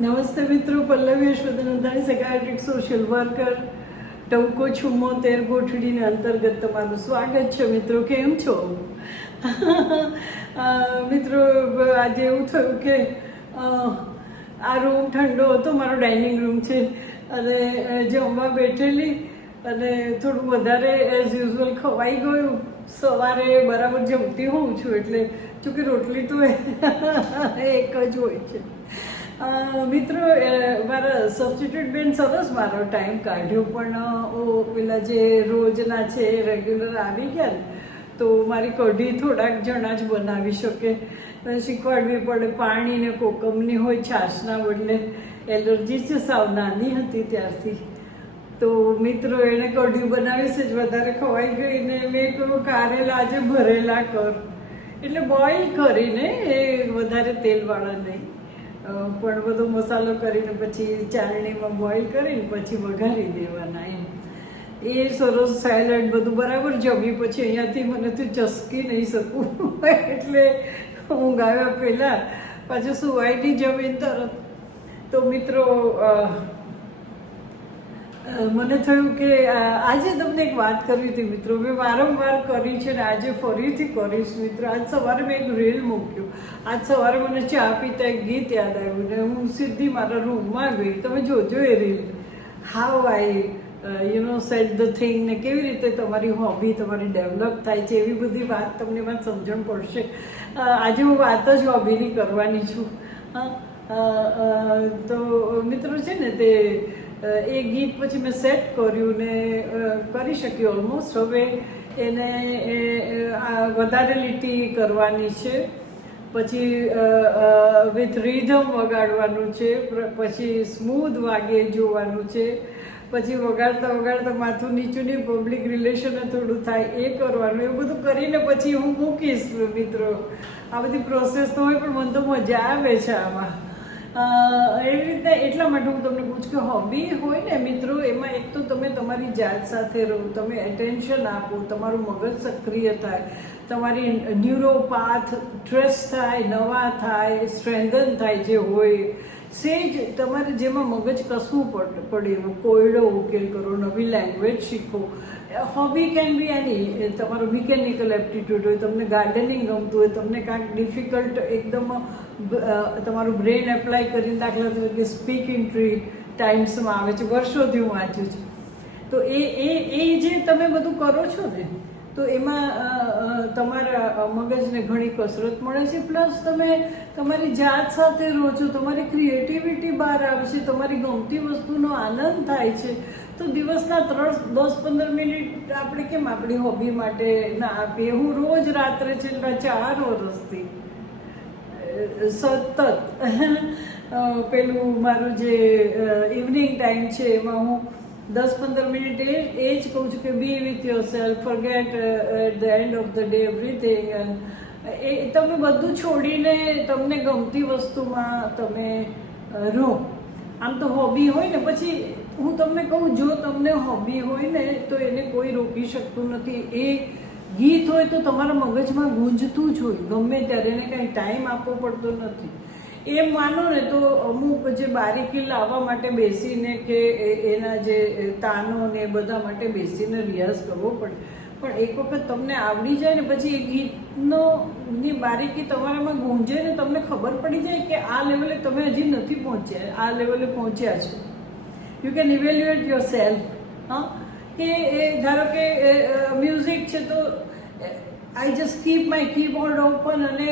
નમસ્તે મિત્રો, Pallavi યશોધનંદાણી સાયકાયટ્રિક social worker ટવકો 74 ગોઠડીને અંતર્ગત તમારું સ્વાગત છે. મિત્રો, કેમ છો? મિત્રો, આજે એવું થયું કે આ રૂમ ઠંડો હતો, મારો ડાઇનિંગ રૂમ છે, અને જમવા બેઠેલી અને થોડું વધારે એઝ યુઝ્યુઅલ ખવાઈ ગયું. સવારે બરાબર જમતી હોઉં છું એટલે જોકે રોટલી તો એક જ હોય છે. મિત્રો, મારા સબસ્ટિટ્યુટ બેન સરસ મારો ટાઈમ કાઢ્યો, પણ પેલા જે રોજના છે રેગ્યુલર આવી ગયા ને તો મારી કઢી થોડાક જણા જ બનાવી શકે, શીખવાડવી પડે. પાણી ને કોકમની હોય, છાશના બદલે. એલર્જી છે, સાવ નાની હતી ત્યારથી. તો મિત્રો, એણે કઢી બનાવી છે જ વધારે ખવાઈ ગઈ ને મેં કહ્યું કારેલા આજે ભરેલા કર, એટલે બોઇલ કરીને, એ વધારે તેલવાળા નહીં પણ બધો મસાલો કરીને પછી ચાળણીમાં બોઇલ કરીને પછી વઘારી દેવાના. એ સરસ સેલેડ બધું બરાબર જમી પછી અહીંયાથી મને તો ચસકી નહીં શકું એટલે ઊંઘ આવ્યા પહેલાં પાછું સુવાઈની જમીન તરત. તો મિત્રો, મને થયું કે આજે તમને એક વાત કરવી હતી. મિત્રો, મેં વારંવાર કરી છે ને આજે ફરીથી કરીશ. મિત્રો, આજ સવારે મેં એક રીલ મૂક્યું. આજ સવારે મને ચા પીતા એક ગીત યાદ આવ્યું ને હું સીધી મારા રૂમમાં ગઈ. તમે જોજો એ reel. How I set the thing ને કેવી રીતે તમારી હોબી તમારી ડેવલપ થાય છે, એવી બધી વાત તમને એમાં સમજણ પડશે. આજે હું વાત જ હોબીની કરવાની છું. તો મિત્રો છે ને તે એ ગીત પછી મેં સેટ કર્યું ને કરી શક્યું ઓલમોસ્ટ. હવે એને વધારે લીટી કરવાની છે, પછી વિથ રીધમ વગાડવાનું છે, પછી સ્મૂધ વાગે જોવાનું છે, પછી વગાડતા વગાડતા માથું નીચું ની પબ્લિક રિલેશન થોડું થાય એ કરવાનું. એવું બધું કરીને પછી હું મૂકીશ. મિત્રો, આ બધી પ્રોસેસ તો હોય પણ મને તો મજા આવે છે આમાં. એવી રીતે એટલા માટે હું તમને પૂછું કે હોબી હોય ને મિત્રો, એમાં એક તો તમે તમારી જાત સાથે રહો, તમે એટેન્શન આપો, તમારું મગજ સક્રિય થાય, તમારી ન્યુરોપાથ ટ્રેસ થાય, નવા થાય, સ્ટ્રેન્થન થાય જે હોય સેજ તમારે જેમાં મગજ કસવું પડે એવું કોયડો ઉકેલ કરો, નવી લેંગ્વેજ શીખો. હોબી કેન બી એની. તમારો મિકેનિકલ એપ્ટિટ્યૂડ હોય, તમને ગાર્ડનિંગ ગમતું હોય, તમને કાંઈક ડિફિકલ્ટ એકદમ તમારું બ્રેન એપ્લાય કરીને, દાખલા તરીકે સ્પીકિંગ ટ્રી ટાઈમ્સમાં આવે છે, વર્ષોથી હું વાંચું છું. તો એ જે તમે બધું કરો છો ને તો એમાં તમારા મગજને ઘણી કસરત મળે છે. પ્લસ તમે તમારી જાત સાથે રહો છો, તમારી ક્રિએટિવિટી બહાર આવશે, તમારી ગમતી વસ્તુનો આનંદ થાય છે. તો દિવસના 10-15 મિનિટ આપણે કેમ આપણી હોબી માટે ના આપીએ? હું રોજ રાત્રે છેલ્લા 4 વર્ષથી સતત પેલું મારું જે ઇવનિંગ ટાઈમ છે એમાં હું 10-15 મિનિટ એ જ કહું છું કે be with yourself, forget at the end of the day everything. એ તમે બધું છોડીને તમને ગમતી વસ્તુમાં તમે રહો. આમ તો હોબી હોય ને, પછી હું તમને કહું, જો તમને હોબી હોય ને તો એને કોઈ રોકી શકતું નથી. એ ગીત હોય તો તમારા મગજમાં ગુંજતું જ હોય ગમે ત્યારે, એને કાંઈ ટાઈમ આપવો પડતો નથી. એમ માનો ને તો અમુક જે બારીકી લાવવા માટે બેસીને કે એના જે તાનો ને બધા માટે બેસીને રિયાઝ કરવો પડે. પણ એક વખત તમને આવડી જાય ને પછી એ ગીતની બારીકી તમારામાં ગુંજે ને તમને ખબર પડી જાય કે આ લેવલે તમે હજી નથી પહોંચ્યા, આ લેવલે પહોંચ્યા છો. You can evaluate your self. કે ધારો કે મ્યુઝિક છે તો I just keep my keyboard open અને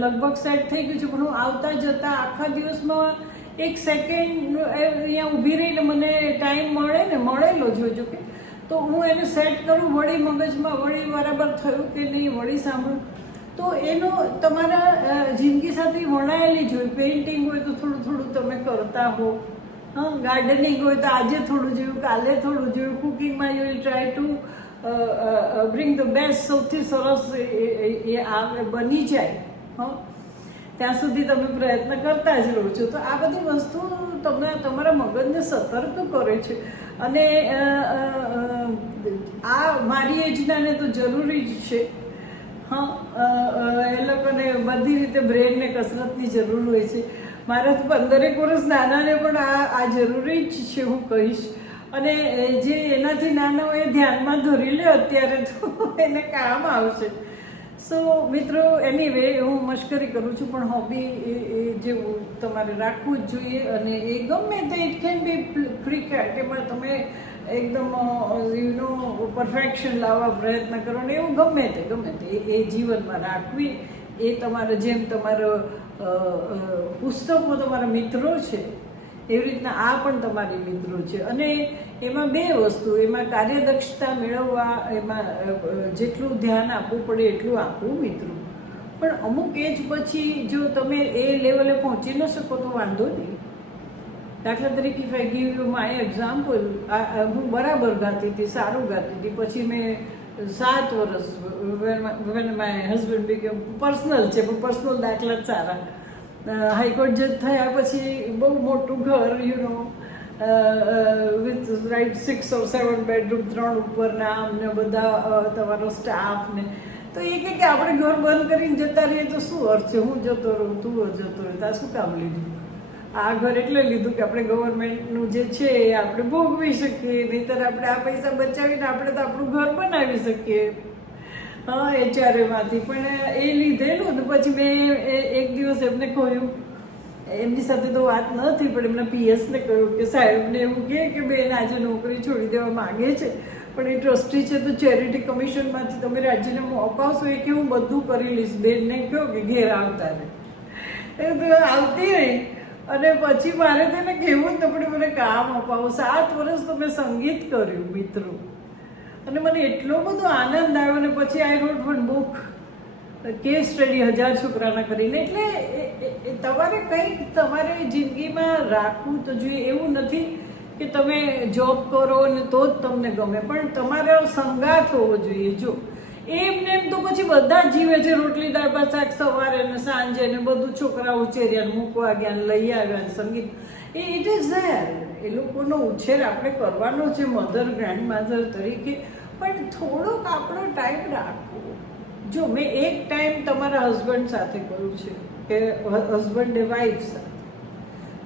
લગભગ સેટ થઈ ગયું છે, પણ હું આવતા જતા આખા દિવસમાં 1 સેકન્ડ અહીંયા ઊભી રહીને મને ટાઈમ મળેલો જોજો કે તો હું એને સેટ કરું, વળી મગજમાં વળી બરાબર થયું કે નહીં, વળી સાંભળું. તો એનો તમારા જિંદગી સાથે વણાયેલી જ હોય. પેઇન્ટિંગ હોય તો થોડું થોડું તમે કરતા હો, ગાર્ડનિંગ હોય તો આજે થોડું જોયું, કાલે થોડું જોયું, કુકિંગમાં you will try to bring the best. સૌથી સરસ એ બની જાય ત્યાં સુધી તમે પ્રયત્ન કરતા જ રહો છો. તો આ બધી વસ્તુ તમને તમારા મગજને સતર્ક કરે છે. અને આ મારી એજનાને તો જરૂરી જ છે. એ લોકોને બધી રીતે બ્રેનને કસરતની જરૂર હોય છે. મારા તો 15 વર્ષ નાનાને પણ આ જરૂરી જ છે હું કહીશ. અને જે એનાથી નાના હોય એ ધ્યાનમાં ધરી લે અત્યારે તો એને કામ આવશે. સો મિત્રો, એનીવે હું મશ્કરી કરું છું, પણ હોબી એ જેવું તમારે રાખવું જ જોઈએ. અને એ ગમે તે ઇટ કેન બી ક્રિકેટ, એમાં તમે એકદમ પરફેક્શન લાવવા પ્રયત્ન કરો ને એવું ગમે તે એ જીવનમાં રાખવી. એ તમારે જેમ તમારો પુસ્તકો તમારા મિત્રો છે એવી રીતના આ પણ તમારી મિત્રો છે. અને એમાં બે વસ્તુ, એમાં કાર્યદક્ષતા મેળવવા, એમાં જેટલું ધ્યાન આપવું પડે એટલું આપવું મિત્રો. પણ અમુક એજ પછી જો તમે એ લેવલે પહોંચી ન શકો તો વાંધો નહીં. દાખલા તરીકે if I give you my example, હું બરાબર ગાતી હતી, સારું ગાતી હતી. પછી મેં 7 વર્ષ when my husband became personal છે, પણ પર્સનલ દાખલા જ સારા. હાઈકોર્ટ જજ થયા પછી બહુ મોટું ઘર, વિથ રાઈટ 6 or 7 બેડરૂમ, 3 ઉપરના, અમને બધા તમારો સ્ટાફ ને. તો એ કે આપણે ઘર બંધ કરીને જતા રહીએ તો શું અર્થ છે? હું જતો રહું, તું જતો રહે, ત્યાં શું કામ લીધું? આ ઘર એટલે લીધું કે આપણે ગવર્મેન્ટનું જે છે એ આપણે ભોગવી શકીએ, નહીંતર આપણે આ પૈસા બચાવીને આપણે તો આપણું ઘર બનાવી શકીએ. હા, HRAમાંથી. પણ એ લીધેલું ને પછી મેં એક દિવસ એમને કહ્યું, એમની સાથે તો વાત નથી, પણ એમના PSને કહ્યું કે સાહેબને એવું કે બેન આજે નોકરી છોડી દેવા માગે છે, પણ એ ટ્રસ્ટી છે તો ચેરિટી કમિશનમાંથી તમે રાજ્યને મોકો આપશો? એ કે હું બધું કરી લઈશ. બેનને કહો કે ઘેર આવતા રહે. એ તો આવતી રહી. અને પછી મારે તેને કહેવું જ ન પડે મને કામ અપાવો. 7 વર્ષ તો મેં સંગીત કર્યું મિત્રો, અને મને એટલો બધો આનંદ આવ્યો. ને પછી આઈ રોટ વન બુક, કેસ સ્ટડી 1000 છોકરાના કરીને. એટલે તમારે કંઈક તમારે જિંદગીમાં રાખવું તો જોઈએ. એવું નથી કે તમે જોબ કરો ને તો જ તમને ગમે, પણ તમારો સંગાથ હોવો જોઈએ. જો એમને એમ તો પછી બધા જીવે છે, રોટલી દાળ ભાત શાક સવારે ને સાંજે ને બધું, છોકરા ઉછેર્યા, મૂકવા ગયા, લઈ આવ્યા, સંગીત ઇટ ઇઝ ધેર. એ લોકોનો ઉછેર આપણે કરવાનો છે મધર, ગ્રાન્ડ મધર તરીકે. પણ થોડોક આપણો ટાઈમ રાખવો. જો મેં એક ટાઈમ તમારા હસબન્ડ સાથે કર્યું છે કે હસબન્ડે વાઈફ સાથે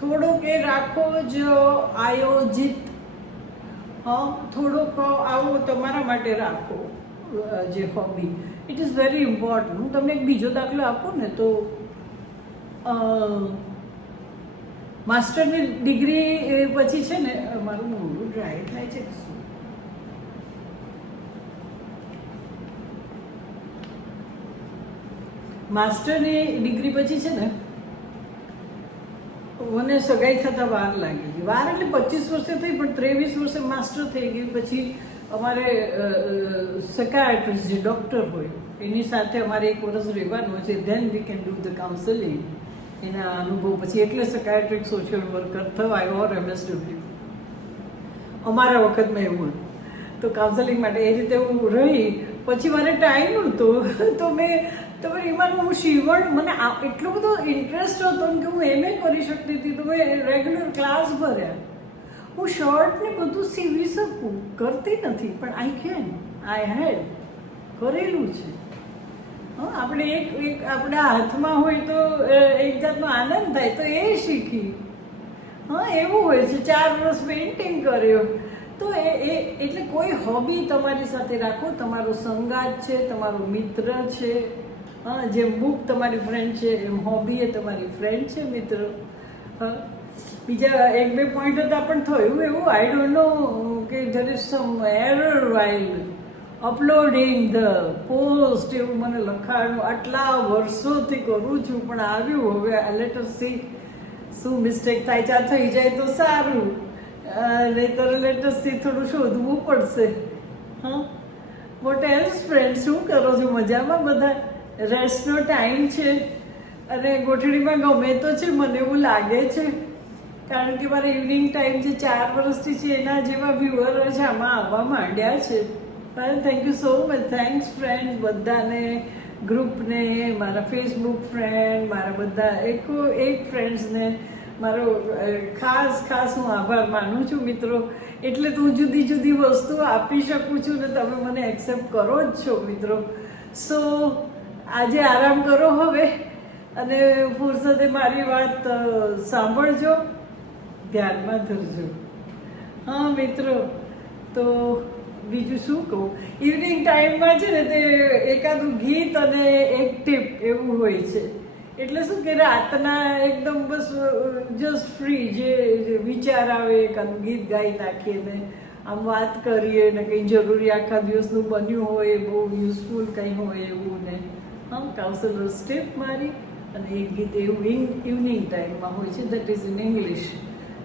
થોડોક એ રાખો જ આયોજિત. થોડોક આવો તમારા માટે રાખો જે hobby. It is very important. હું તમને એક બીજો દાખલો આપું ને તો માસ્ટરની ડિગ્રી પછી છે ને, મારું મોઢું ડ્રાય થાય છે કે શું? માસ્ટરની ડિગ્રી પછી છે ને મને સગાઈ થતાં વાર લાગી ગઈ. વાર એટલે 25 વર્ષે થઈ, પણ 23 વર્ષે માસ્ટર થઈ ગઈ. પછી અમારે સકાયટ્રિસ્ટ જે ડૉક્ટર હોય એની સાથે અમારે 1 વર્ષ રહેવાનું છે. Then we can do the counselling. એના અનુભવ પછી એટલે સકાયટ્રિક સોશિયલ વર્કર થવાય ઓર MSW. અમારા વખતમાં એવું હતું. તો કાઉન્સેલિંગ માટે એ રીતે હું રહી. પછી મારે ટાઈમ નહોતો તો મેં એમાં હું સીવણ, મને એટલો બધો ઇન્ટરેસ્ટ હતો કે હું MA કરી શકતી હતી. તો મેં રેગ્યુલર ક્લાસ ભર્યા. હું શર્ટ ને બધું સીવી શકું, કરતી નથી, પણ આઈ હેડ કરેલું છે. આપણે એક આપણા હાથમાં હોય તો એક જાતનો આનંદ થાય, તો એ શીખી. એવું હોય છે. 4 વર્ષ પેઇન્ટિંગ કર્યો. તો એટલે કોઈ હોબી તમારી સાથે રાખો. તમારો સંગાત છે, તમારો મિત્ર છે. જેમ બુક તમારી ફ્રેન્ડ છે, એમ હોબી એ તમારી ફ્રેન્ડ છે મિત્ર. બીજા 1-2 પોઈન્ટ હતા, પણ થયું એવું આઈ ડોન્ટ નો કે there is sum error while uploading the post. એવું મને લખાણું આટલા વર્ષોથી કરું છું, પણ આવ્યું. હવે લેટ અસ સી શું મિસ્ટેક થાય છે. આ થઈ જાય તો સારું, નહીંતર લેટ અસ સી થોડું શોધવું પડશે. વોટ એલ્સ ફ્રેન્ડ, શું કરો છો? મજામાં બધા? રેસ્ટનો ટાઈમ છે અને ગોઠડીમાં ગમે તો છે, મને એવું લાગે છે. કારણ કે મારા ઇવનિંગ ટાઈમ જે 4 વર્ષથી છે એના જેવા વ્યુઅર જ આમાં આવવા માંડ્યા છે. Thank you so much. Thanks friend બધાને, ગ્રુપને, મારા ફેસબુક ફ્રેન્ડ, મારા બધા એક ફ્રેન્ડ્સને મારો ખાસ હું આભાર માનું છું મિત્રો. એટલે તો હું જુદી જુદી વસ્તુ આપી શકું છું ને તમે મને એક્સેપ્ટ કરો જ છો મિત્રો. સો આજે આરામ કરો હવે. અને ફુરસતે મારી વાત સાંભળજો, ધ્યાનમાં ધરજો. હા મિત્રો, તો બીજું શું કહું, ઇવનિંગ ટાઈમમાં છે ને તે એકાદું ગીત અને એક ટીપ એવું હોય છે. એટલે શું કે રાતના એકદમ બસ જસ્ટ ફ્રી જે વિચાર આવે એકાદું ગીત ગાઈ નાખીએ ને આમ વાત કરીએ ને કંઈ જરૂરી આખા દિવસનું બન્યું હોય બહુ યુઝફુલ કંઈ હોય એવું ને કાઉન્સેલર સ્ટેપ મારી અને એક ગીત એવું ઇવનિંગ ટાઈમમાં હોય છે, દેટ ઇઝ ઇન ઇંગ્લિશ.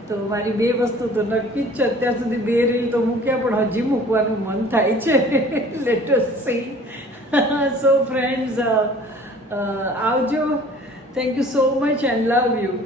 તો મારી બે વસ્તુ તો નક્કી જ છે. અત્યાર સુધી બે રીલ તો મૂક્યા પણ હજી મૂકવાનું મન થાય છે. Let us see. So friends, આવજો. Thank you so much and love you.